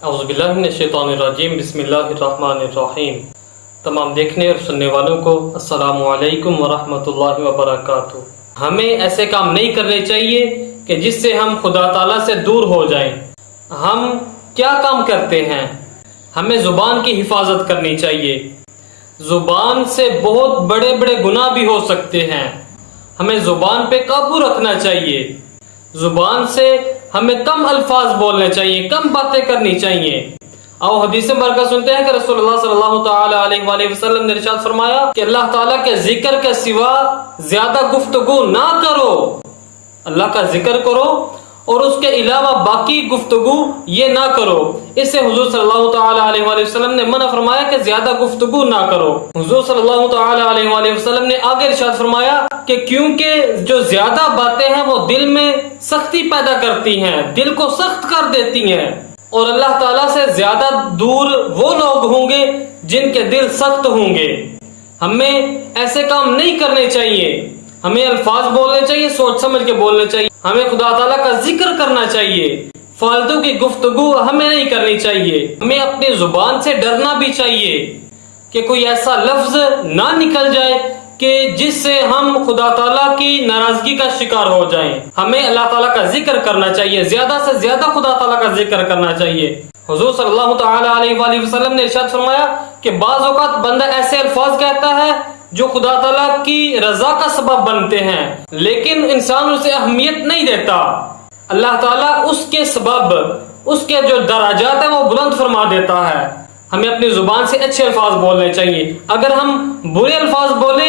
औज़ुबिल्लाहि मिनश्शैतानिर्रजीम बिस्मिल्लाहिर्रहमानिर्रहीम। तमाम देखने और सुनने वालों को अस्सलामु अलैकुम वरहमतुल्लाहि वबरकातुह। हमें ऐसे काम नहीं करने चाहिए कि जिससे हम खुदा ताला से दूर हो जाएं। हम क्या काम करते हैं? हमें ज़ुबान की हिफाजत करनी चाहिए। ज़ुबान से बहुत बड़े बड़े गुनाह भी हो सकते हैं। हमें ज़ुबान पे काबू रखना चाहिए। ज़ुबान से हमें कम अल्फाज बोलने चाहिए, कम बातें करनी चाहिए। आओ हदीस मुबारक सुनते हैं कि रसूलुल्लाह सल्लल्लाहु तआला अलैहि वसल्लम ने इरशाद फरमाया कि अल्लाह ताला के जिक्र के सिवा ज्यादा गुफ्तगू ना करो। अल्लाह का जिक्र करो और उसके अलावा बाकी गुफ्तगू ये ना करो। इससे हुजूर सल्लल्लाहु तआला अलैहि वसल्लम ने मना फरमाया कि ज्यादा गुफ्तगू ना करो। हुजूर सल्लल्लाहु तआला अलैहि वसल्लम ने आगे इरशाद फरमाया कि क्योंकि जो ज्यादा बातें हैं वो दिल में सख्ती पैदा करती हैं, दिल को सख्त कर देती हैं, और अल्लाह ताला से ज्यादा दूर वो लोग होंगे जिनके दिल सख्त होंगे। हमें ऐसे काम नहीं करने चाहिए। हमें अल्फाज बोलने चाहिए, सोच समझ के बोलने चाहिए। हमें खुदा ताला का जिक्र करना चाहिए। फालतू की गुफ्तगू हमें नहीं करनी चाहिए। हमें अपनी जुबान से डरना भी चाहिए कि कोई ऐसा लफ्ज ना निकल जाए कि जिससे हम खुदा ताला की नाराजगी का शिकार हो जाएं। हमें अल्लाह ताला का जिक्र करना चाहिए, ज्यादा से ज्यादा खुदा ताला का जिक्र करना चाहिए। हुजूर सल्लल्लाहु तआला अलैहि वसल्लम ने इरशाद फरमाया कि बाज़ औक़ात बंदा ऐसे अल्फाज कहता है जो खुदा ताला की रजा का सबब बनते हैं, लेकिन इंसान उसे अहमियत नहीं देता। अल्लाह ताला उसके सबब, उसके जो दराजात है वो बुलंद फरमा देता है। हमें अपनी जुबान से अच्छे अल्फाज बोलने चाहिए। अगर हम बुरे अल्फाज बोले,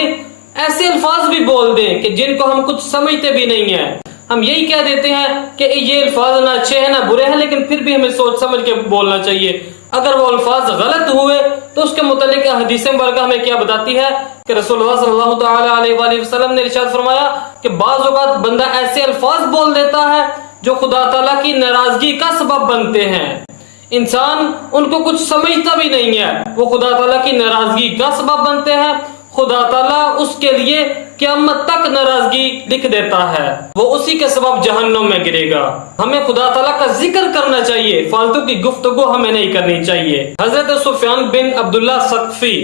ऐसे अल्फाज भी बोल दें कि जिनको हम कुछ समझते भी नहीं है, हम यही कह देते हैं कि ये अल्फाज ना अच्छे हैं ना बुरे हैं, लेकिन फिर भी हमें सोच समझ के बोलना चाहिए। अगर वो अल्फाज गलत हुए तो उसके मुतालिक हदीस मुबारक हमें क्या बताती है कि रसूलुल्लाह सल्लल्लाहु तआला अलैहि वसल्लम ने इरशाद फरमाया कि बाज़ औक़ात बंदा ऐसे अल्फाज बोल देता है जो खुदा ताला की नाराजगी का सबब बनते हैं। इंसान उनको कुछ समझता भी नहीं है, वो खुदा ताला की नाराजगी का सबब बनते हैं। खुदा ताला उसके लिए क़यामत तक नाराजगी लिख देता है, वो उसी के सबब जहन्नुम में गिरेगा। हमें खुदा ताला का जिक्र करना चाहिए, फालतू की गुफ्तगू हमें नहीं करनी चाहिए। हजरत सुफियान बिन अब्दुल्ला सक़फ़ी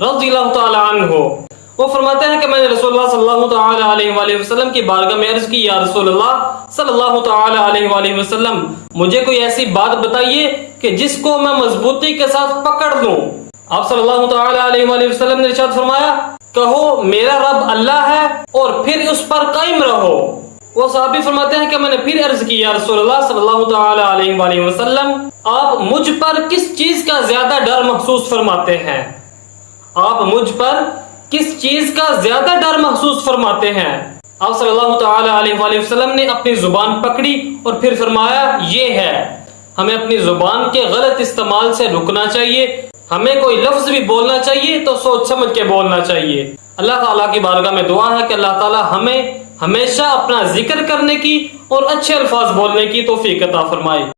रज़ियल्लाहु तआला अन्हु वो फरमाते हैं कि मैंने रसूलुल्लाह सल्लल्लाहु तआला अलैहि वसल्लम की बारगाह में अर्ज की, या रसूलुल्लाह सल्लल्लाहु तआला अलैहि वसल्लम, मुझे कोई ऐसी बात बताइए कि जिसको मैं मजबूती के साथ पकड़ लूं। आप सल्लल्लाहु तआला अलैहि वसल्लम ने इरशाद फरमाया, कहो मेरा रब अल्लाह है और फिर उस पर कायम रहो। वो सहाबी फरमाते हैं कि मैंने फिर अर्ज की, या रसूलुल्लाह सल्लल्लाहु तआला अलैहि वसल्लम, आप मुझ पर किस चीज का ज्यादा डर महसूस फरमाते हैं? आप मुझ पर किस चीज का ज्यादा डर महसूस फरमाते हैं? आप सल्लल्लाहु तआला अलैहि वसल्लम ने अपनी जुबान पकड़ी और फिर फरमाया, ये है। हमें अपनी जुबान के गलत इस्तेमाल से रुकना चाहिए। हमें कोई लफ्ज भी बोलना चाहिए तो सोच समझ के बोलना चाहिए। अल्लाह ताला की बारगाह में दुआ है कि अल्लाह ताला हमें हमेशा अपना जिक्र करने की और अच्छे अल्फाज बोलने की तौफीक अता फरमाए।